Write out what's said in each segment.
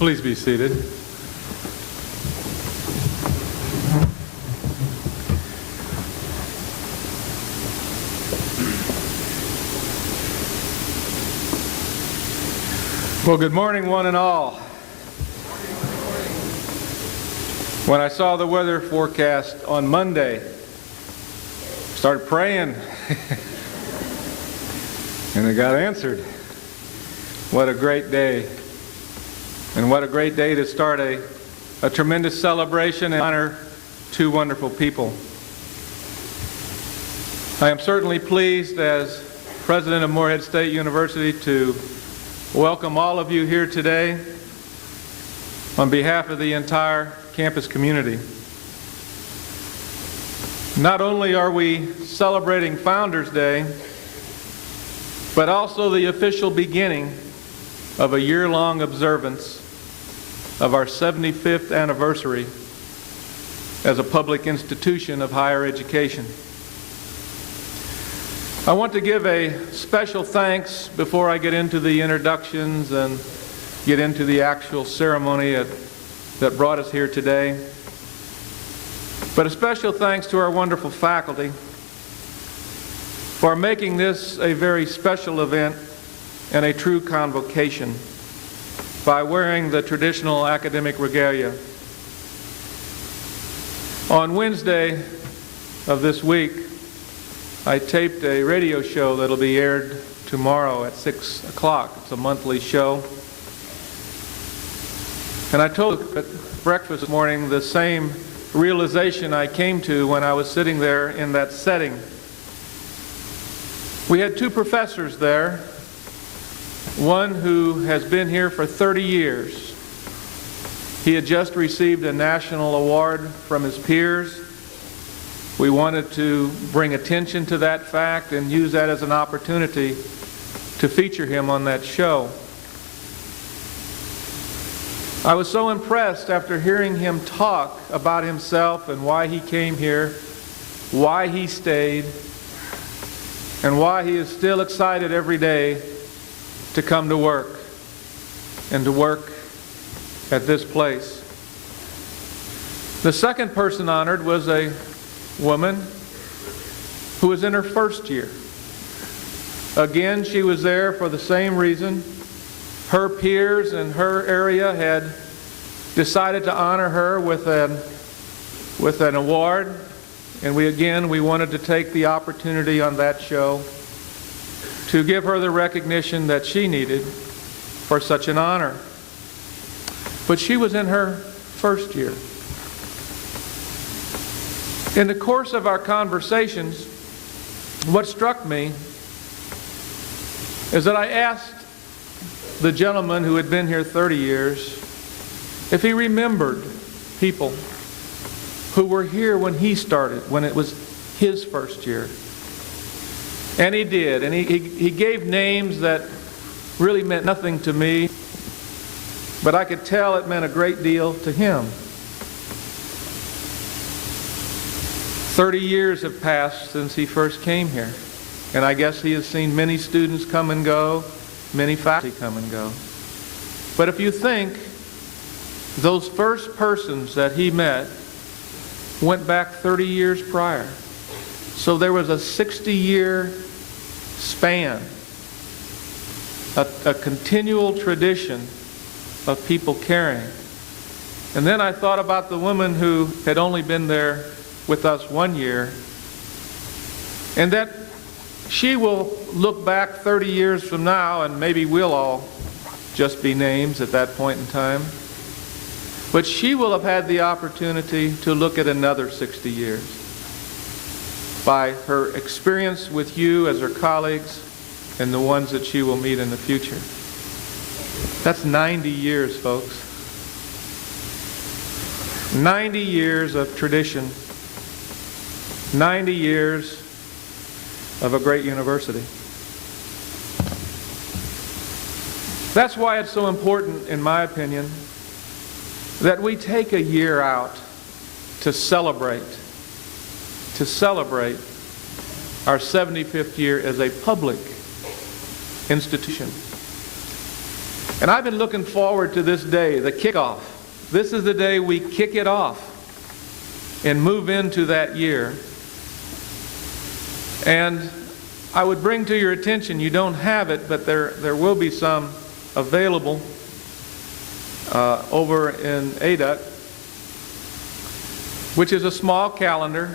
Please be seated. Well, good morning, one and all. When I saw the weather forecast on Monday, started praying, and it got answered. What a great day. And what a great day to start a tremendous celebration and honor two wonderful people. I am certainly pleased as president of Morehead State University to welcome all of you here today on behalf of the entire campus community. Not only are we celebrating Founders Day, but also the official beginning of a year-long observance of our 75th anniversary as a public institution of higher education. I want to give a special thanks before I get into the introductions and get into the actual ceremony that brought us here today. But a special thanks to our wonderful faculty for making this a very special event and a true convocation by wearing the traditional academic regalia. On Wednesday of this week, I taped a radio show that'll be aired tomorrow at 6 o'clock. It's a monthly show. And I told at breakfast this morning the same realization I came to when I was sitting there in that setting. We had two professors there, one who has been here for 30 years. He had just received a national award from his peers. We wanted to bring attention to that fact and use that as an opportunity to feature him on that show. I was so impressed after hearing him talk about himself and why he came here, why he stayed, and why he is still excited every day to come to work and to work at this place. The second person honored was a woman who was in her first year. Again, she was there for the same reason. Her peers in her area had decided to honor her with an award, and we wanted to take the opportunity on that show to give her the recognition that she needed for such an honor. But she was in her first year. In the course of our conversations, what struck me is that I asked the gentleman who had been here 30 years if he remembered people who were here when he started, when it was his first year. And he did, and he gave names that really meant nothing to me, but I could tell it meant a great deal to him. 30 years have passed since he first came here, and I guess he has seen many students come and go, many faculty come and go. But if you think, those first persons that he met went back 30 years prior. So there was a 60-year span, a continual tradition of people caring. And then I thought about the woman who had only been there with us 1 year, and that she will look back 30 years from now, and maybe we'll all just be names at that point in time, but she will have had the opportunity to look at another 60 years by her experience with you as her colleagues and the ones that she will meet in the future. That's 90 years, folks. 90 years of tradition. 90 years of a great university. That's why it's so important, in my opinion, that we take a year out to celebrate our 75th year as a public institution. And I've been looking forward to this day, the kickoff. This is the day we kick it off and move into that year. And I would bring to your attention, you don't have it, but there will be some available over in ADUC, which is a small calendar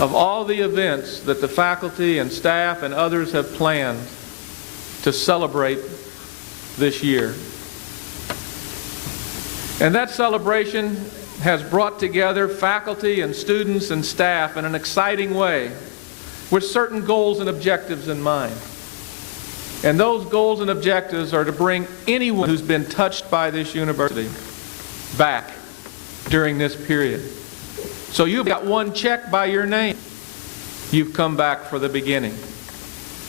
of all the events that the faculty and staff and others have planned to celebrate this year. And that celebration has brought together faculty and students and staff in an exciting way with certain goals and objectives in mind. And those goals and objectives are to bring anyone who's been touched by this university back during this period. So you've got one check by your name. You've come back for the beginning.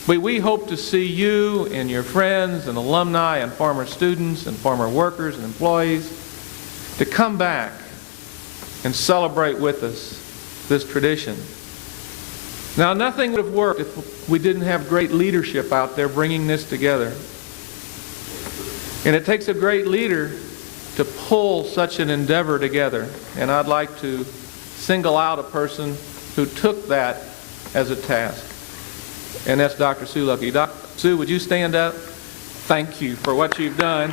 But we hope to see you and your friends and alumni and former students and former workers and employees to come back and celebrate with us this tradition. Now, nothing would have worked if we didn't have great leadership out there bringing this together. And it takes a great leader to pull such an endeavor together. And I'd like to single out a person who took that as a task. And that's Dr. Sue Lucky. Dr. Sue, would you stand up? Thank you for what you've done.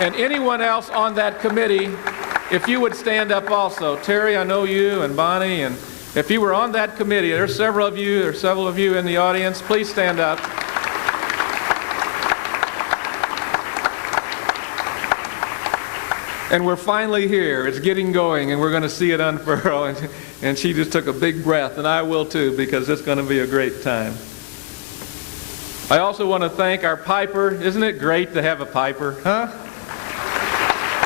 And anyone else on that committee, if you would stand up also. Terry, I know you, and Bonnie, and if you were on that committee, there's several of you in the audience, please stand up. And we're finally here. It's getting going, and we're going to see it unfurl. And she just took a big breath, and I will too, because it's going to be a great time. I also want to thank our piper. Isn't it great to have a piper? Huh?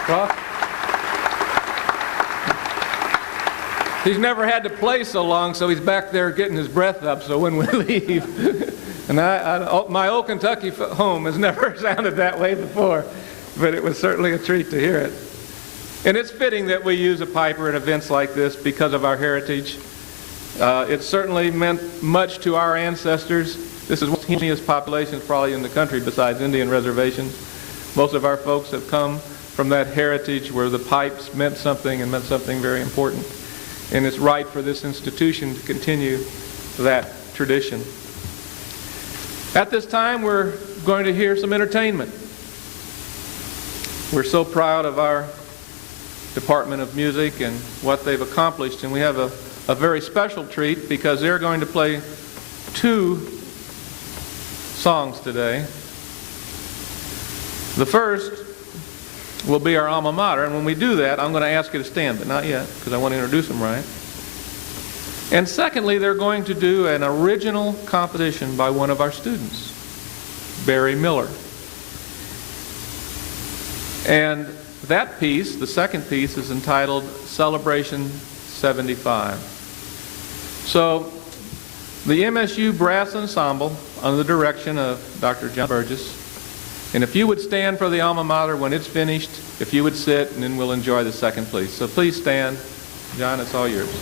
Ross? He's never had to play so long, so he's back there getting his breath up so when we leave. And my old Kentucky home has never sounded that way before, but it was certainly a treat to hear it. And it's fitting that we use a piper at events like this because of our heritage. It certainly meant much to our ancestors. This is one of the teeniest populations probably in the country besides Indian reservations. Most of our folks have come from that heritage where the pipes meant something and meant something very important. And it's right for this institution to continue that tradition. At this time, we're going to hear some entertainment. We're so proud of our Department of Music and what they've accomplished, and we have a very special treat because they're going to play 2 songs today. The first will be our alma mater, and when we do that, I'm going to ask you to stand, but not yet, because I want to introduce them right. And secondly, they're going to do an original composition by one of our students, Barry Miller. And that piece, the second piece, is entitled Celebration 75. So, the MSU Brass Ensemble, under the direction of Dr. John Burgess, and if you would stand for the alma mater when it's finished, if you would sit, and then we'll enjoy the second piece. So please stand. John, it's all yours.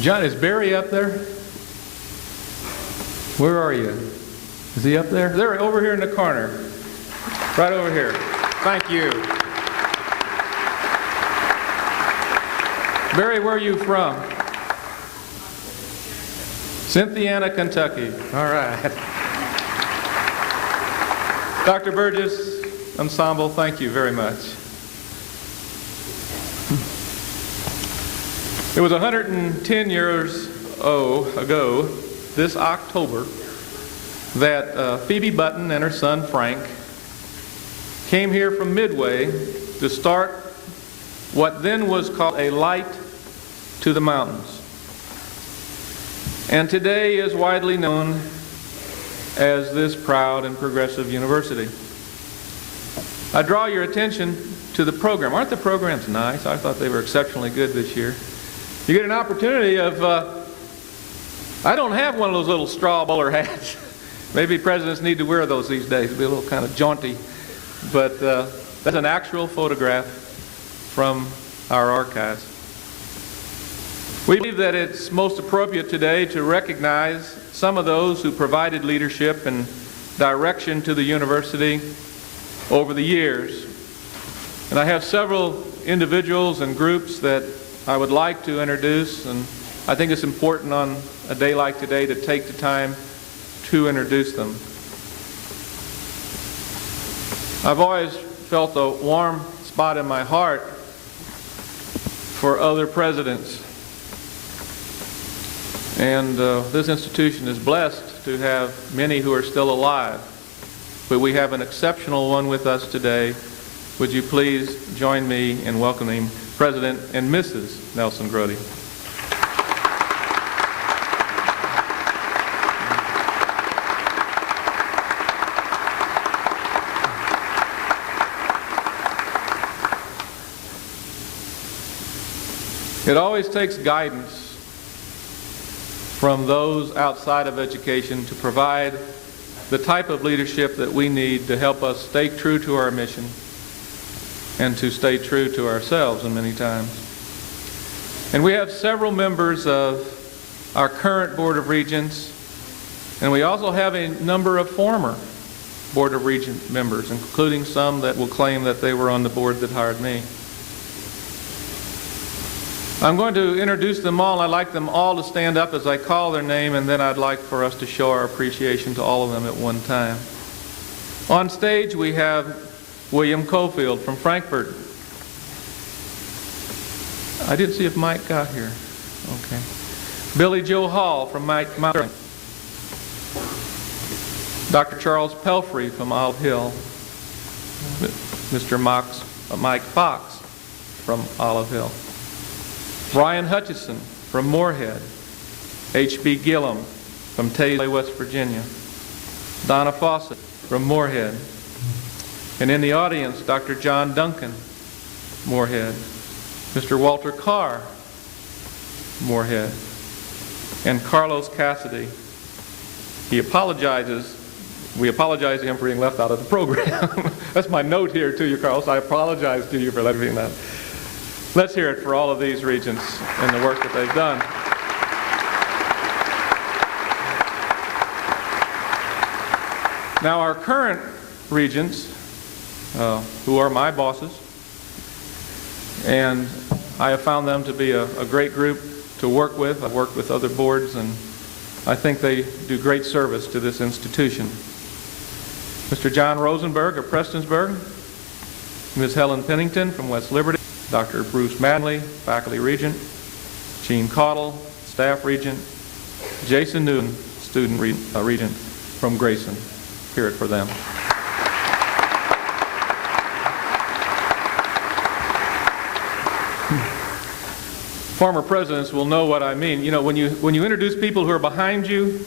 John, is Barry up there? Where are you? Is he up there? They're over here in the corner. Right over here. Thank you. Barry, where are you from? Cynthiana, Kentucky. All right. Dr. Burgess, ensemble, thank you very much. It was 110 years ago, this October, that Phoebe Button and her son Frank came here from Midway to start what then was called a Light to the Mountains, and today is widely known as this proud and progressive university. I draw your attention to the program. Aren't the programs nice? I thought they were exceptionally good this year. You get an opportunity of, I don't have one of those little straw bowler hats. Maybe presidents need to wear those these days. It'll be a little kind of jaunty. But that's an actual photograph from our archives. We believe that it's most appropriate today to recognize some of those who provided leadership and direction to the university over the years. And I have several individuals and groups that I would like to introduce, and I think it's important on a day like today to take the time to introduce them. I've always felt a warm spot in my heart for other presidents. And this institution is blessed to have many who are still alive. But we have an exceptional one with us today. Would you please join me in welcoming President and Mrs. Nelson Grody. It always takes guidance from those outside of education to provide the type of leadership that we need to help us stay true to our mission and to stay true to ourselves in many times. And we have several members of our current Board of Regents, and we also have a number of former Board of Regent members, including some that will claim that they were on the board that hired me. I'm going to introduce them all. I'd like them all to stand up as I call their name, and then I'd like for us to show our appreciation to all of them at one time. On stage we have William Cofield from Frankfurt. I didn't see if Mike got here. Okay. Billy Joe Hall from Mount Sterling. Dr. Charles Pelfrey from Olive Hill. Mr. Mike Fox from Olive Hill. Brian Hutchison from Morehead. H.B. Gillum from Tazewell, West Virginia. Donna Fawcett from Morehead. And in the audience, Dr. John Duncan, Morehead. Mr. Walter Carr, Morehead. And Carlos Cassidy. He apologizes. We apologize to him for being left out of the program. That's my note here to you, Carlos. I apologize to you for letting me know. Let's hear it for all of these regents and the work that they've done. Now, our current regents, who are my bosses, and I have found them to be a great group to work with. I've worked with other boards, and I think they do great service to this institution. Mr. John Rosenberg of Prestonsburg, Ms. Helen Pennington from West Liberty, Dr. Bruce Manley, Faculty Regent, Gene Caudle, Staff Regent, Jason Newton, Student Regent from Grayson. Hear it for them. Former presidents will know what I mean. You know, when you introduce people who are behind you,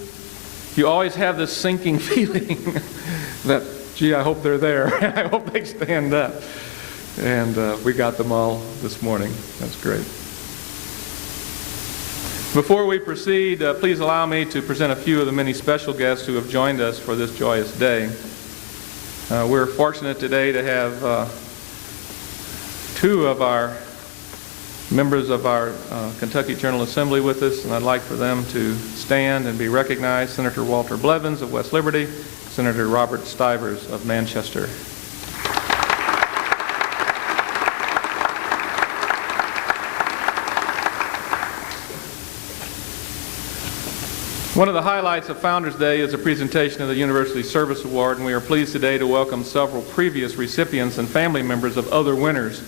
you always have this sinking feeling that, gee, I hope they're there. I hope they stand up. And we got them all this morning. That's great. Before we proceed, please allow me to present a few of the many special guests who have joined us for this joyous day. We're fortunate today to have two of our members of our Kentucky General Assembly with us, and I'd like for them to stand and be recognized. Senator Walter Blevins of West Liberty, Senator Robert Stivers of Manchester. One of the highlights of Founders Day is a presentation of the University Service Award, and we are pleased today to welcome several previous recipients and family members of other winners.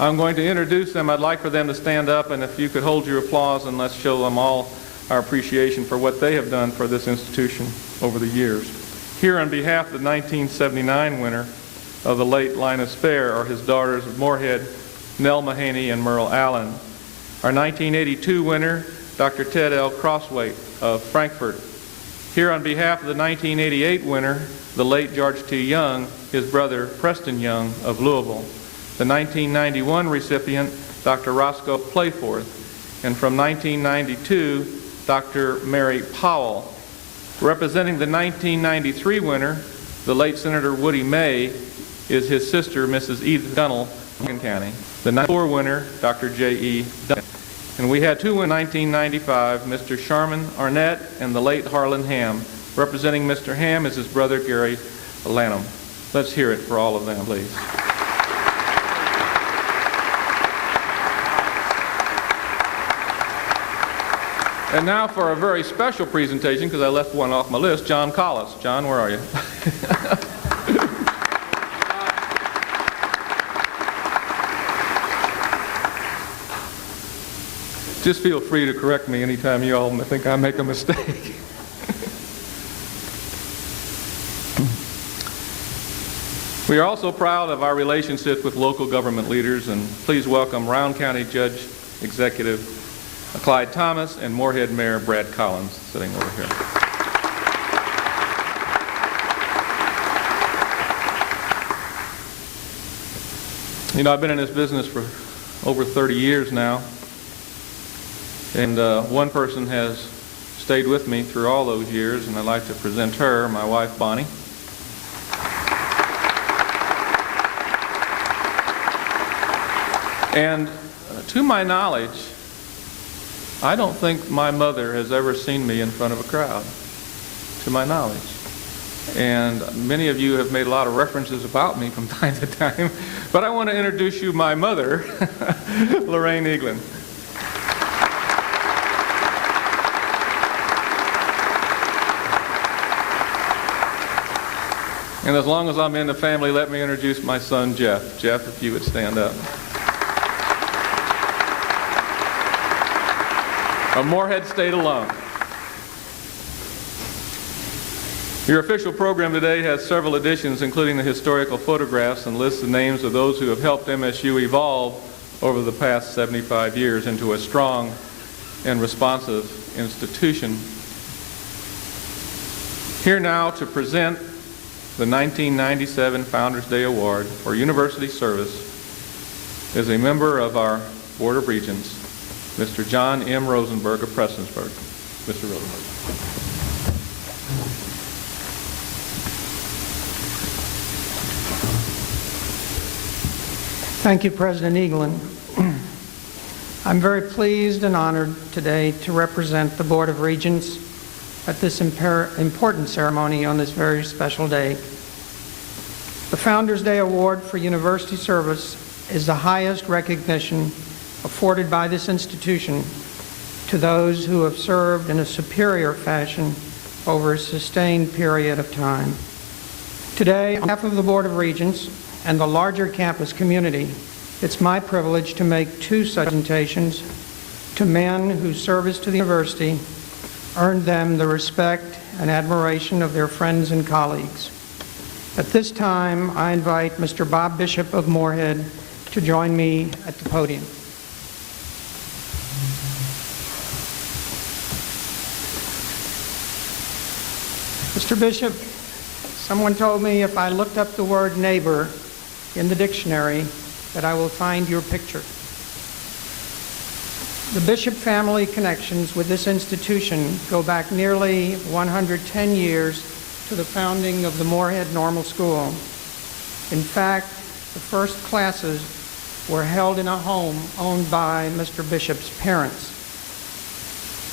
I'm going to introduce them. I'd like for them to stand up, and if you could hold your applause, and let's show them all our appreciation for what they have done for this institution over the years. Here on behalf of the 1979 winner of the late Linus Fair are his daughters of Morehead, Nell Mahaney and Merle Allen. Our 1982 winner, Dr. Ted L. Crosswaite of Frankfurt. Here on behalf of the 1988 winner, the late George T. Young, his brother Preston Young of Louisville. The 1991 recipient, Dr. Roscoe Playforth. And from 1992, Dr. Mary Powell. Representing the 1993 winner, the late Senator Woody May, is his sister, Mrs. Edith Gunnell, of Lincoln County. The 94 winner, Dr. J.E. Duncan. And we had two in 1995, Mr. Sharman Arnett and the late Harlan Ham. Representing Mr. Ham is his brother Gary Lanham. Let's hear it for all of them, please. And now for a very special presentation, because I left one off my list, John Collis. John, where are you? Just feel free to correct me anytime you all think I make a mistake. We are also proud of our relationship with local government leaders, and please welcome Round County Judge Executive Clyde Thomas and Morehead Mayor Brad Collins sitting over here. You know, I've been in this business for over 30 years now. And one person has stayed with me through all those years, and I'd like to present her, my wife, Bonnie. And to my knowledge, I don't think my mother has ever seen me in front of a crowd, to my knowledge. And many of you have made a lot of references about me from time to time, but I want to introduce you my mother, Lorraine Eaglin. And as long as I'm in the family, let me introduce my son, Jeff. Jeff, if you would stand up. A Morehead State alum. Your official program today has several additions, including the historical photographs, and lists the names of those who have helped MSU evolve over the past 75 years into a strong and responsive institution. Here now to present the 1997 Founders Day Award for University Service is a member of our Board of Regents, Mr. John M. Rosenberg of Prestonsburg. Mr. Rosenberg. Thank you, President Eaglin. I'm very pleased and honored today to represent the Board of Regents at this important ceremony on this very special day. The Founders Day Award for University Service is the highest recognition afforded by this institution to those who have served in a superior fashion over a sustained period of time. Today, on behalf of the Board of Regents and the larger campus community, it's my privilege to make two such presentations to men whose service to the university earned them the respect and admiration of their friends and colleagues. At this time, I invite Mr. Bob Bishop of Morehead to join me at the podium. Mr. Bishop, someone told me if I looked up the word neighbor in the dictionary that I will find your picture. The Bishop family connections with this institution go back nearly 110 years to the founding of the Morehead Normal School. In fact, the first classes were held in a home owned by Mr. Bishop's parents.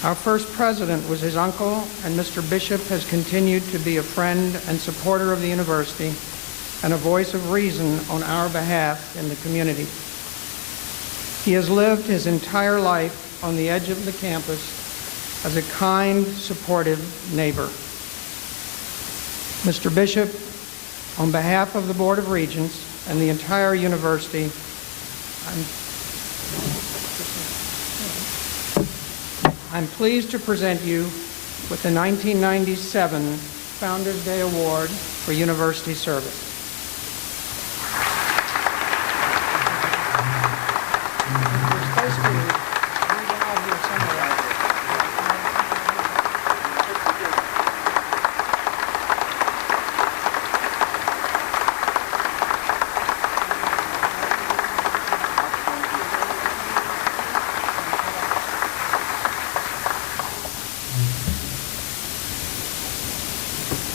Our first president was his uncle, and Mr. Bishop has continued to be a friend and supporter of the university and a voice of reason on our behalf in the community. He has lived his entire life on the edge of the campus as a kind, supportive neighbor. Mr. Bishop, on behalf of the Board of Regents and the entire university, I'm pleased to present you with the 1997 Founders Day Award for University Service. You're supposed to read it out here somewhere.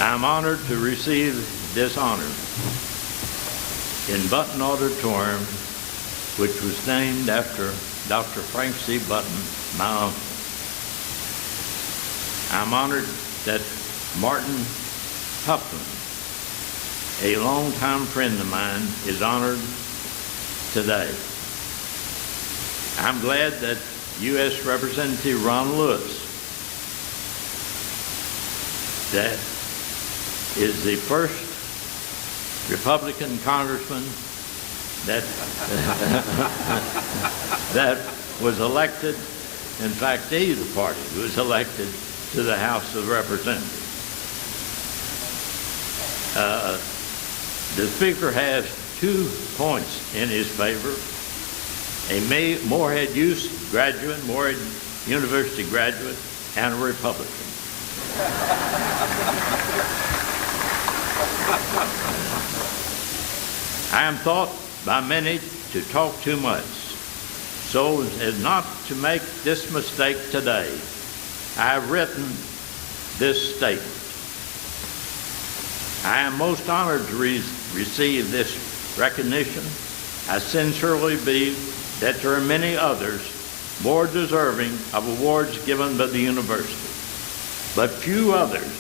I'm honored to receive this honor in Button Auditorium, which was named after Dr. Frank C. Button, my uncle. I'm honored that Martin Huffman, a longtime friend of mine, is honored today. I'm glad that U.S. Representative Ron Lewis, that is the first Republican congressman that that was elected, in fact, either party was elected to the House of Representatives. The Speaker has 2 points in his favor. A Morehead graduate, Morehead University graduate, and a Republican. I am thought by many to talk too much, so as not to make this mistake today, I have written this statement. I am most honored to receive this recognition. I sincerely believe that there are many others more deserving of awards given by the university, but few others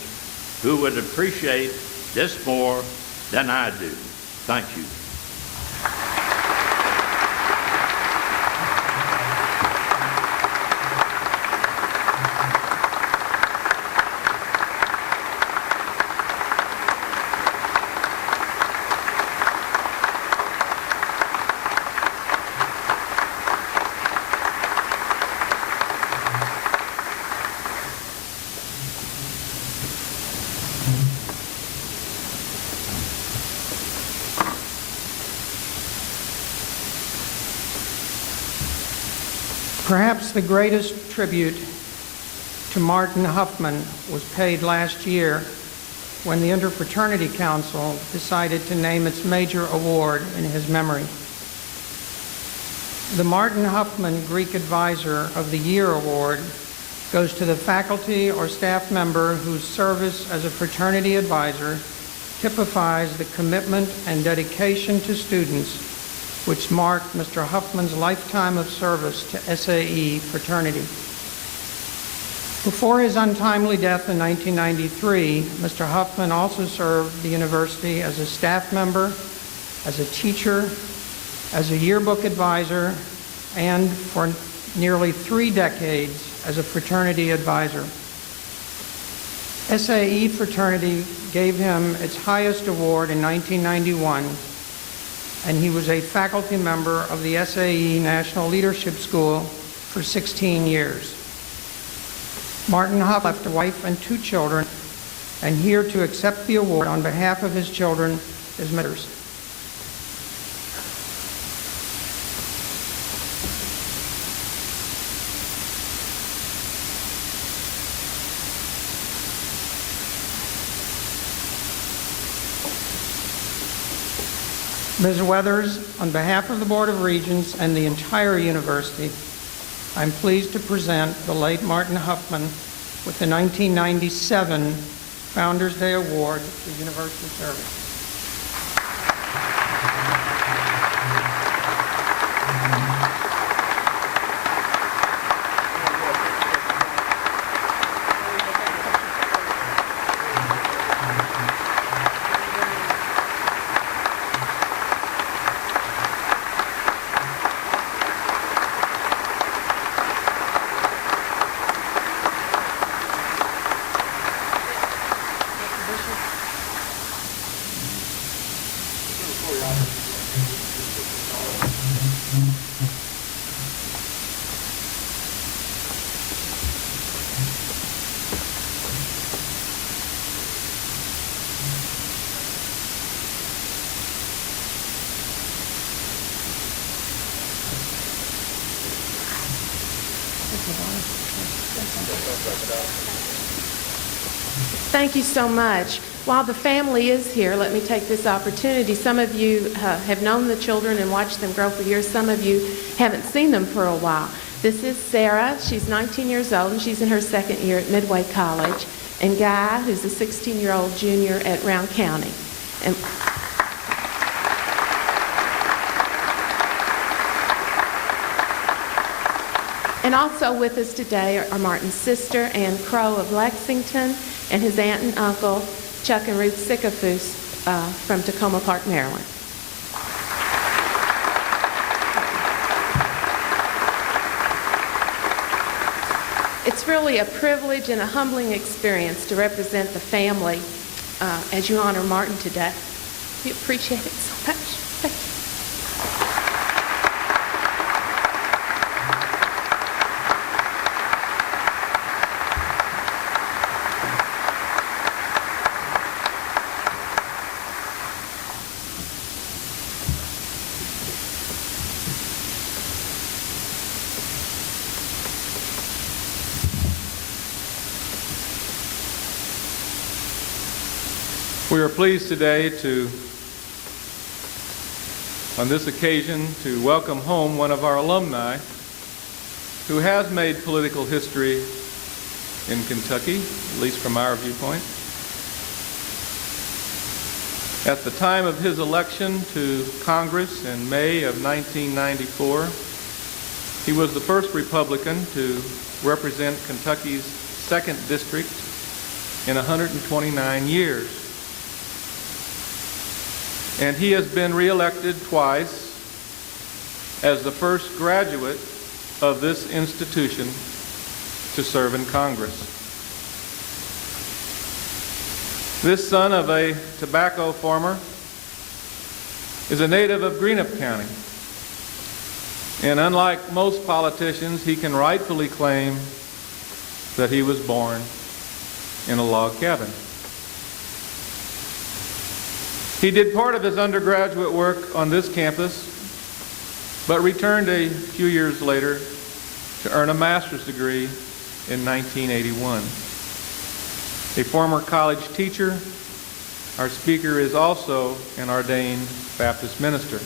who would appreciate this more than I do. Thank you. Perhaps the greatest tribute to Martin Huffman was paid last year when the Interfraternity Council decided to name its major award in his memory. The Martin Huffman Greek Advisor of the Year Award goes to the faculty or staff member whose service as a fraternity advisor typifies the commitment and dedication to students which marked Mr. Huffman's lifetime of service to SAE fraternity. Before his untimely death in 1993, Mr. Huffman also served the university as a staff member, as a teacher, as a yearbook advisor, and for nearly 3 decades as a fraternity advisor. SAE fraternity gave him its highest award in 1991, and he was a faculty member of the SAE National Leadership School for 16 years. Martin Huffman left a wife and 2 children, and here to accept the award on behalf of his children is Mrs. Ms. Weathers, on behalf of the Board of Regents and the entire university, I'm pleased to present the late Martin Huffman with the 1997 Founders Day Award for University Service. Thank you so much. While the family is here, let me take this opportunity. Some of you have known the children and watched them grow for years. Some of you haven't seen them for a while. This is Sarah. She's 19 years old, and she's in her second year at Midway College. And Guy, who's a 16-year-old junior at Round County. And also with us today are Martin's sister, Ann Crow of Lexington, and his aunt and uncle, Chuck and Ruth Sycophus from Tacoma Park, Maryland. It's really a privilege and a humbling experience to represent the family as you honor Martin today. We appreciate it so much. Thank you. We are pleased today on this occasion, to welcome home one of our alumni who has made political history in Kentucky, at least from our viewpoint. At the time of his election to Congress in May of 1994, he was the first Republican to represent Kentucky's 2nd District in 129 years. And he has been reelected twice as the first graduate of this institution to serve in Congress. This son of a tobacco farmer is a native of Greenup County. And unlike most politicians, he can rightfully claim that he was born in a log cabin. He did part of his undergraduate work on this campus, but returned a few years later to earn a master's degree in 1981. A former college teacher, our speaker is also an ordained Baptist minister.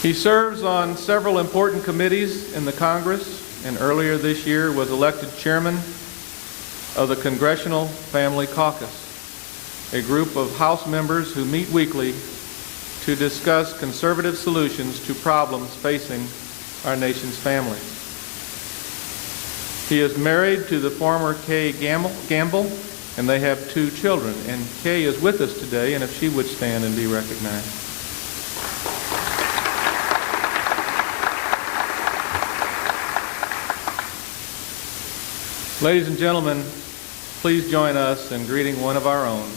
He serves on several important committees in the Congress, and earlier this year was elected chairman of the Congressional Family Caucus, a group of House members who meet weekly to discuss conservative solutions to problems facing our nation's families. He is married to the former Kay Gamble, and they have 2 children. And Kay is with us today, and if she would stand and be recognized. Ladies and gentlemen, please join us in greeting one of our own,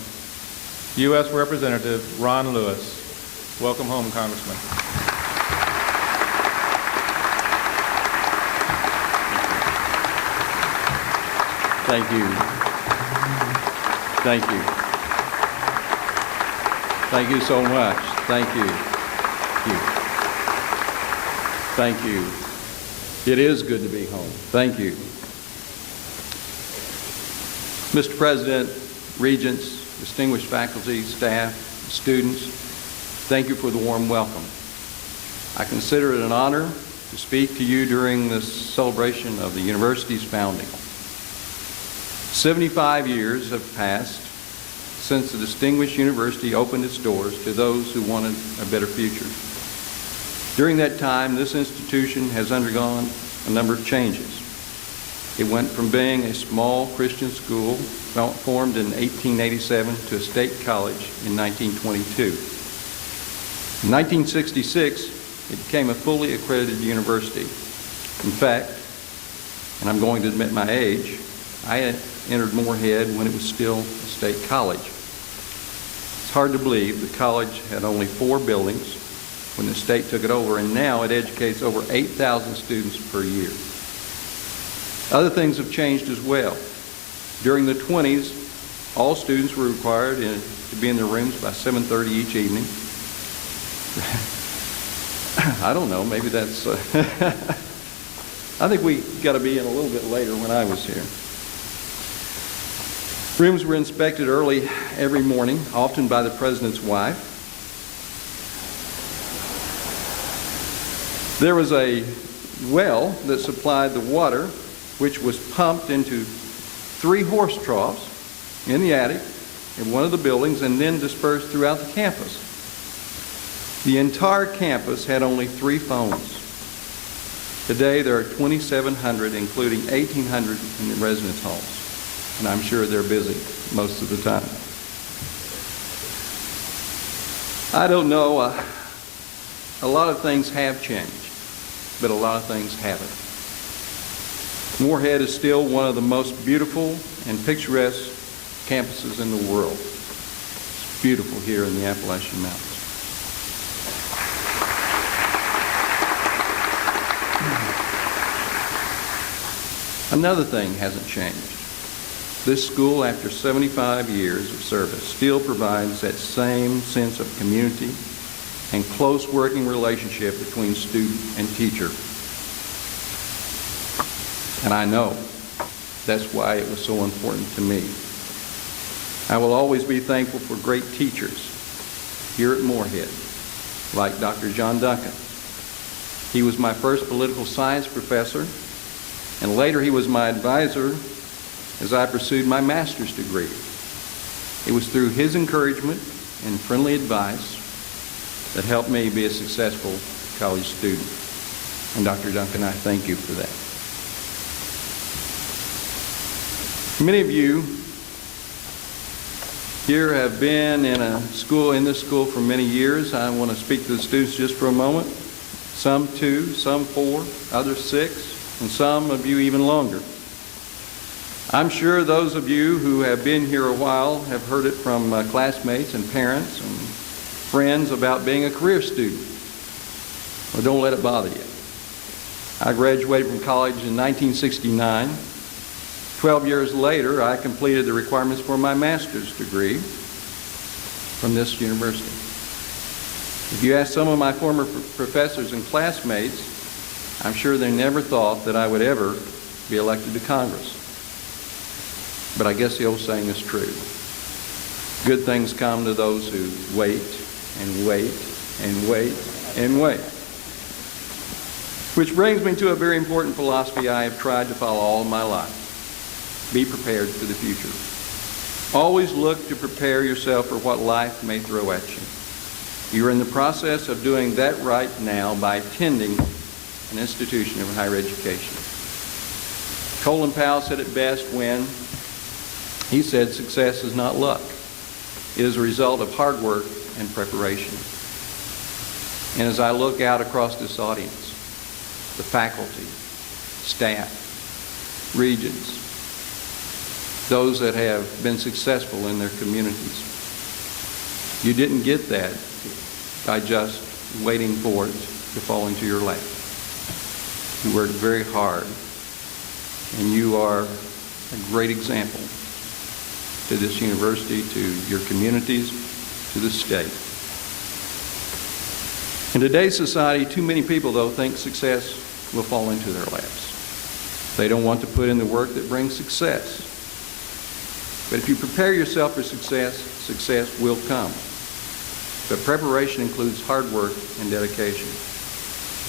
U.S. Representative Ron Lewis. Welcome home, Congressman. Thank you. Thank you. Thank you so much. Thank you. Thank you. It is good to be home. Thank you. Mr. President, Regents, distinguished faculty, staff, students, thank you for the warm welcome. I consider it an honor to speak to you during this celebration of the university's founding. 75 years have passed since the distinguished university opened its doors to those who wanted a better future. During that time, this institution has undergone a number of changes. It went from being a small Christian school formed in 1887 to a state college in 1922. In 1966, it became a fully accredited university. In fact, and I'm going to admit my age, I entered Morehead when it was still a state college. It's hard to believe the college had only 4 buildings when the state took it over, and now it educates over 8,000 students per year. Other things have changed as well. During the 20s, all students were required to be in their rooms by 7:30 each evening. I don't know, maybe that's... I think we got to be in a little bit later when I was here. Rooms were inspected early every morning, often by the president's wife. There was a well that supplied the water, which was pumped into 3 horse troughs in the attic in one of the buildings and then dispersed throughout the campus. The entire campus had only 3 phones. Today there are 2,700, including 1,800 in the residence halls. And I'm sure they're busy most of the time. I don't know, a lot of things have changed, but a lot of things haven't. Morehead is still one of the most beautiful and picturesque campuses in the world. It's beautiful here in the Appalachian Mountains. Another thing hasn't changed. This school, after 75 years of service, still provides that same sense of community and close working relationship between student and teacher. And I know that's why it was so important to me. I will always be thankful for great teachers here at Morehead, like Dr. John Duncan. He was my first political science professor, and later he was my advisor as I pursued my master's degree. It was through his encouragement and friendly advice that helped me be a successful college student. And Dr. Duncan, I thank you for that. Many of you here have been in this school for many years. I want to speak to the students just for a moment. Some 2, some 4, others 6, and some of you even longer. I'm sure those of you who have been here a while have heard it from classmates and parents and friends about being a career student. Well, don't let it bother you. I graduated from college in 1969. 12 years later, I completed the requirements for my master's degree from this university. If you ask some of my former professors and classmates, I'm sure they never thought that I would ever be elected to Congress. But I guess the old saying is true. Good things come to those who wait and wait and wait and wait. Which brings me to a very important philosophy I have tried to follow all my life. Be prepared for the future. Always look to prepare yourself for what life may throw at you. You're in the process of doing that right now by attending an institution of higher education. Colin Powell said it best when he said success is not luck. It is a result of hard work and preparation. And as I look out across this audience, the faculty, staff, regents, those that have been successful in their communities, you didn't get that by just waiting for it to fall into your lap. You worked very hard, and you are a great example to this university, to your communities, to the state. In today's society, too many people, though, think success will fall into their laps. They don't want to put in the work that brings success. But if you prepare yourself for success, success will come. But preparation includes hard work and dedication.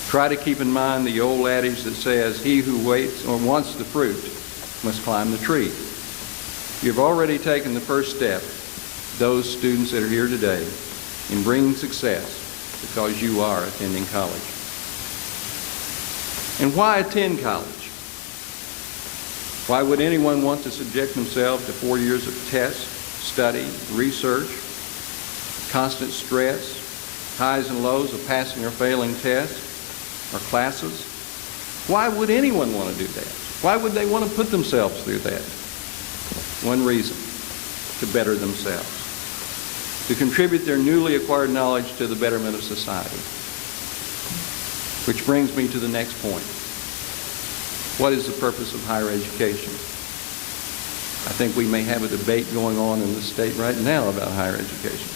Try to keep in mind the old adage that says, he who waits or wants the fruit must climb the tree. You've already taken the first step, those students that are here today, in bringing success because you are attending college. And why attend college? Why would anyone want to subject themselves to 4 years of tests, study, research, constant stress, highs and lows of passing or failing tests or classes? Why would anyone want to do that? Why would they want to put themselves through that? One reason, to better themselves, to contribute their newly acquired knowledge to the betterment of society. Which brings me to the next point. What is the purpose of higher education? I think we may have a debate going on in the state right now about higher education.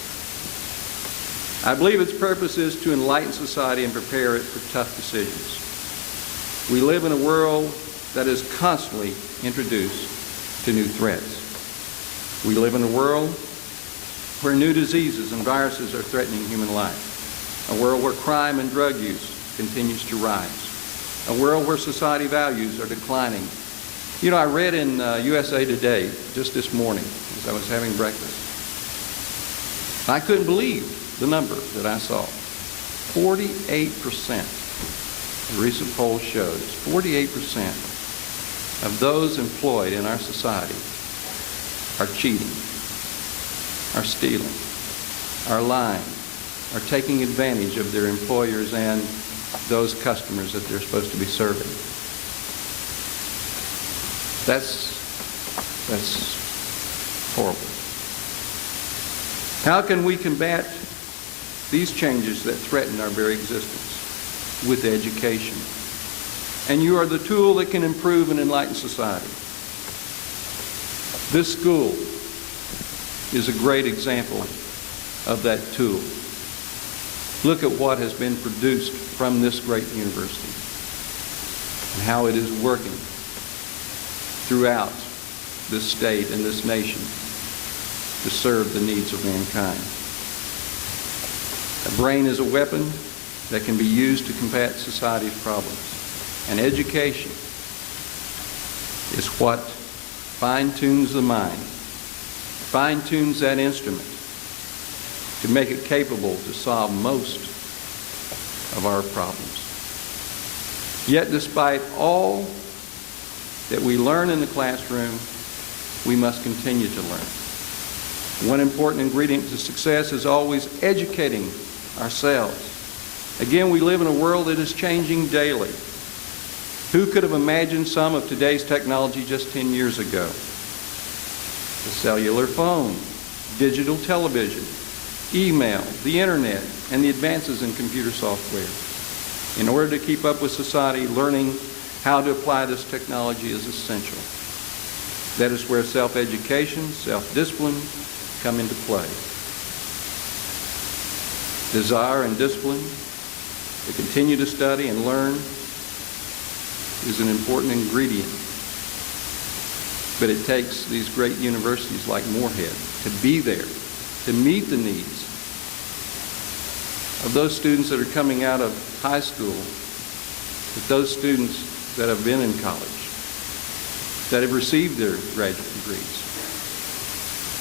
I believe its purpose is to enlighten society and prepare it for tough decisions. We live in a world that is constantly introduced to new threats. We live in a world where new diseases and viruses are threatening human life, a world where crime and drug use continues to rise, a world where society values are declining. You know, I read in USA Today just this morning as I was having breakfast. I couldn't believe the number that I saw. 48%, the recent poll shows, 48% of those employed in our society are cheating, are stealing, are lying, are taking advantage of their employers and those customers that they're supposed to be serving. That's horrible. How can we combat these changes that threaten our very existence? With education. And you are the tool that can improve and enlighten society. This school is a great example of that tool. Look at what has been produced from this great university and how it is working throughout this state and this nation to serve the needs of mankind. A brain is a weapon that can be used to combat society's problems. And education is what fine-tunes the mind, fine-tunes that instrument to make it capable to solve most of our problems. Yet despite all that we learn in the classroom, we must continue to learn. One important ingredient to success is always educating ourselves. Again, we live in a world that is changing daily. Who could have imagined some of today's technology just 10 years ago? The cellular phone, digital television, email, the internet, and the advances in computer software. In order to keep up with society, learning how to apply this technology is essential. That is where self-education, self-discipline come into play. Desire and discipline to continue to study and learn is an important ingredient. But it takes these great universities like Morehead to be there, to meet the needs of those students that are coming out of high school, with those students that have been in college, that have received their graduate degrees.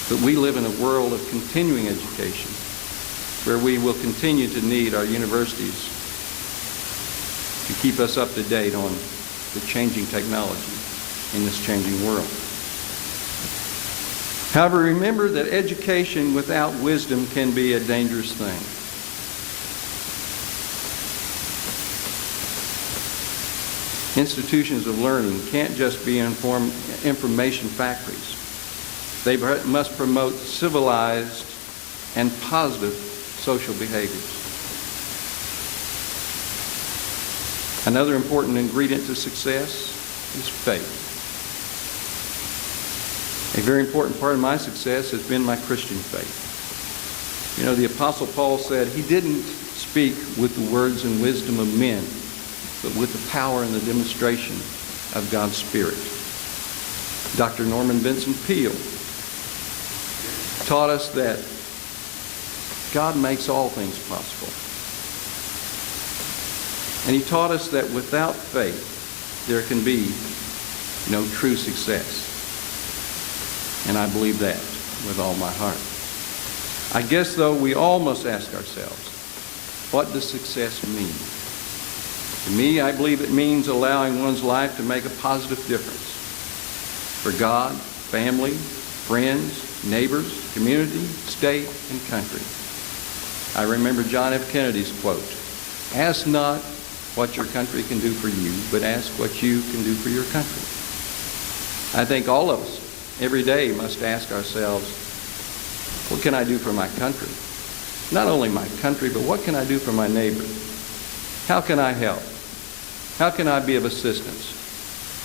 But we live in a world of continuing education where we will continue to need our universities to keep us up to date on the changing technology in this changing world. However, remember that education without wisdom can be a dangerous thing. Institutions of learning can't just be information factories. They must promote civilized and positive social behaviors. Another important ingredient to success is faith. A very important part of my success has been my Christian faith. You know, the Apostle Paul said he didn't speak with the words and wisdom of men, but with the power and the demonstration of God's Spirit. Dr. Norman Vincent Peale taught us that God makes all things possible. And he taught us that without faith, there can be no true success. And I believe that with all my heart. I guess, though, we all must ask ourselves, what does success mean? To me, I believe it means allowing one's life to make a positive difference for God, family, friends, neighbors, community, state, and country. I remember John F. Kennedy's quote, "Ask not what your country can do for you, but ask what you can do for your country." I think all of us every day must ask ourselves, what can I do for my country? Not only my country, but what can I do for my neighbor? How can I help? How can I be of assistance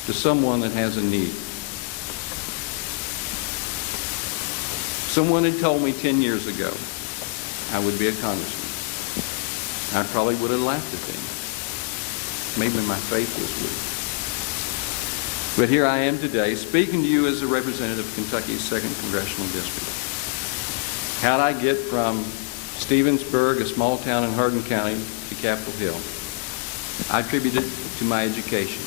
to someone that has a need? Someone had told me 10 years ago I would be a congressman. I probably would have laughed at them. Maybe my faith was weak. But here I am today, speaking to you as a representative of Kentucky's 2nd Congressional District. How'd I get from Stevensburg, a small town in Hardin County, to Capitol Hill? I attribute it to my education,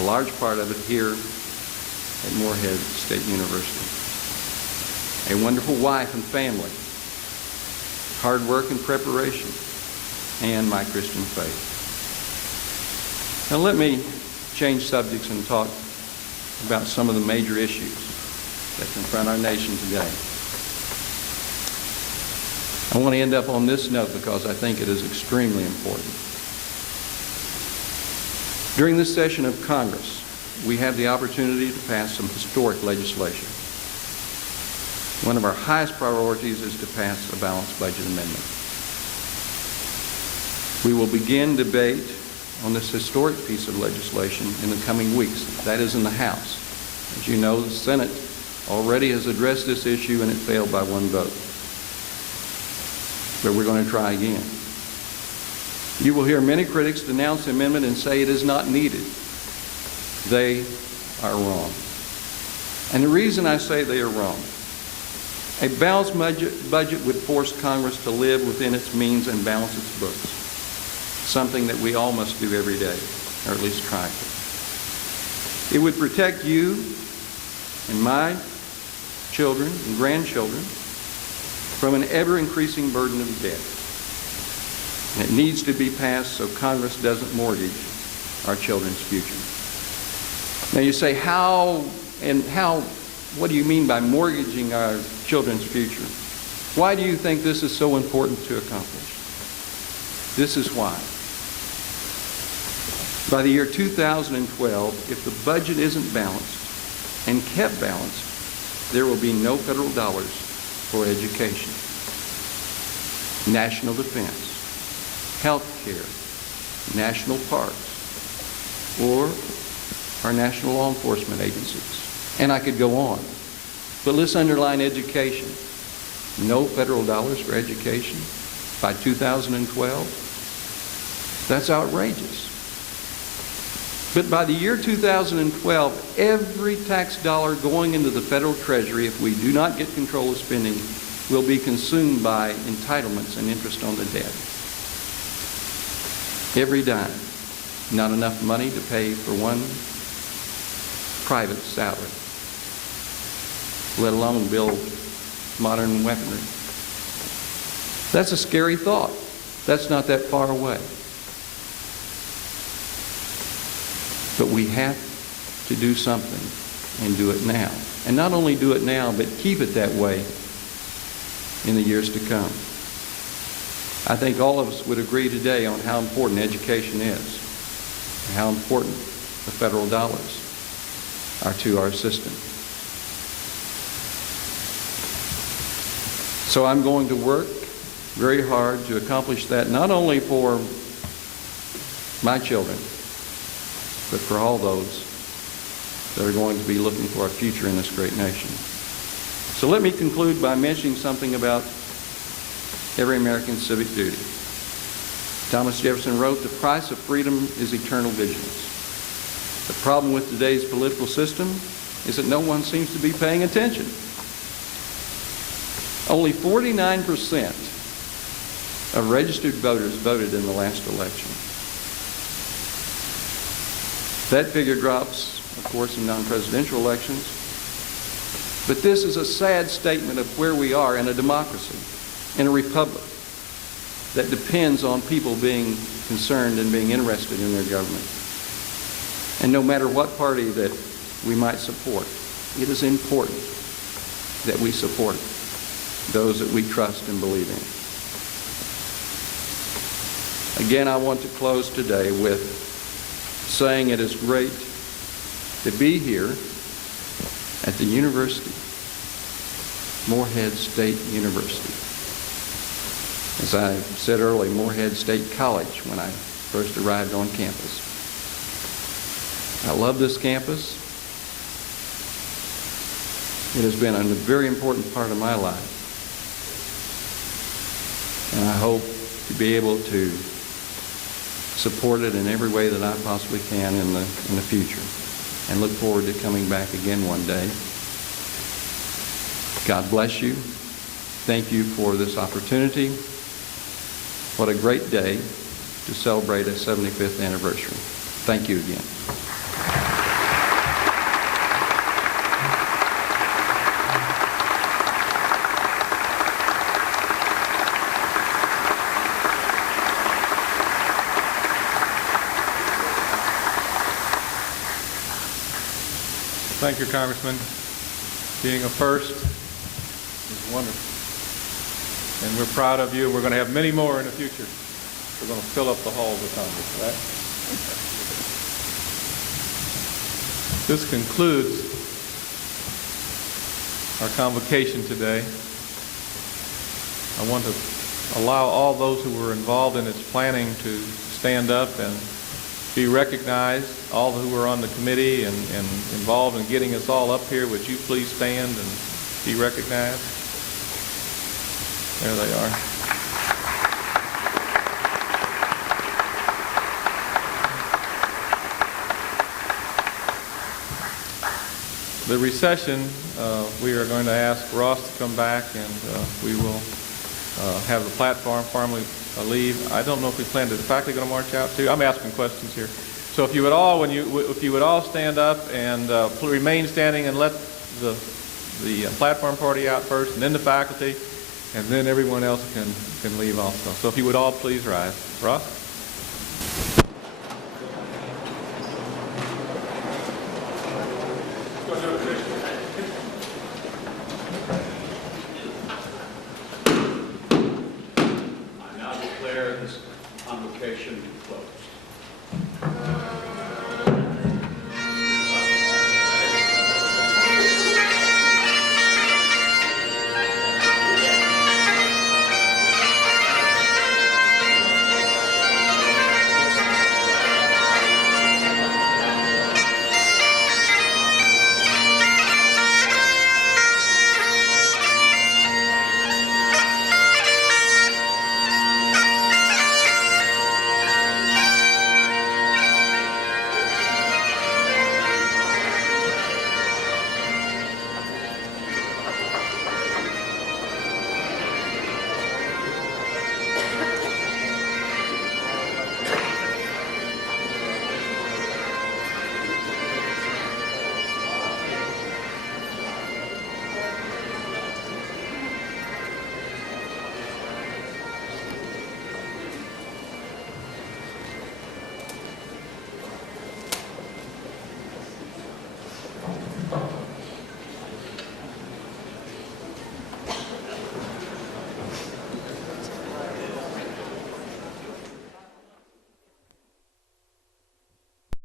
a large part of it here at Morehead State University. A wonderful wife and family, hard work and preparation, and my Christian faith. Now let me change subjects and talk about some of the major issues that confront our nation today. I want to end up on this note because I think it is extremely important. During this session of Congress, we have the opportunity to pass some historic legislation. One of our highest priorities is to pass a balanced budget amendment. We will begin debate on this historic piece of legislation in the coming weeks. That is in the House. As you know, the Senate already has addressed this issue and it failed by one vote. But we're going to try again. You will hear many critics denounce the amendment and say it is not needed. They are wrong. And the reason I say they are wrong, a balanced budget would force Congress to live within its means and balance its books, something that we all must do every day, or at least try to. It would protect you and my children and grandchildren from an ever-increasing burden of debt. And it needs to be passed so Congress doesn't mortgage our children's future. Now you say, what do you mean by mortgaging our children's future? Why do you think this is so important to accomplish? This is why. By the year 2012, if the budget isn't balanced and kept balanced, there will be no federal dollars for education, national defense, health care, national parks, or our national law enforcement agencies. And I could go on. But let's underline education. No federal dollars for education by 2012? That's outrageous. But by the year 2012, every tax dollar going into the federal treasury, if we do not get control of spending, will be consumed by entitlements and interest on the debt. Every dime. Not enough money to pay for one private salary, let alone build modern weaponry. That's a scary thought. That's not that far away. But we have to do something and do it now. And not only do it now, but keep it that way in the years to come. I think all of us would agree today on how important education is, and how important the federal dollars are to our system. So I'm going to work very hard to accomplish that, not only for my children, but for all those that are going to be looking for a future in this great nation. So let me conclude by mentioning something about every American's civic duty. Thomas Jefferson wrote, "The price of freedom is eternal vigilance." The problem with today's political system is that no one seems to be paying attention. Only 49% of registered voters voted in the last election. That figure drops, of course, in non-presidential elections. But this is a sad statement of where we are in a democracy, in a republic that depends on people being concerned and being interested in their government. And no matter what party that we might support, it is important that we support those that we trust and believe in. Again, I want to close today with saying it is great to be here at the university, Morehead State University. As I said earlier, Morehead State College when I first arrived on campus. I love this campus. It has been a very important part of my life. And I hope to be able to support it in every way that I possibly can in the future, and look forward to coming back again one day. God bless you. Thank you for this opportunity. What a great day to celebrate a 75th anniversary. Thank you again. Thank you, Congressman. Being a first is wonderful. And we're proud of you. We're going to have many more in the future. We're going to fill up the halls of Congress, right? This concludes our convocation today. I want to allow all those who were involved in its planning to stand up and be recognized. All who were on the committee and involved in getting us all up here, would you please stand and be recognized? There they are. The recession, we are going to ask Ross to come back, and we will have the platform formally leave. I don't know if we plan to. The faculty going to march out too? I'm asking questions here. So if you would all, if you would all stand up and remain standing, and let the platform party out first, and then the faculty, and then everyone else can leave also. So if you would all please rise. Ross? Let's go do a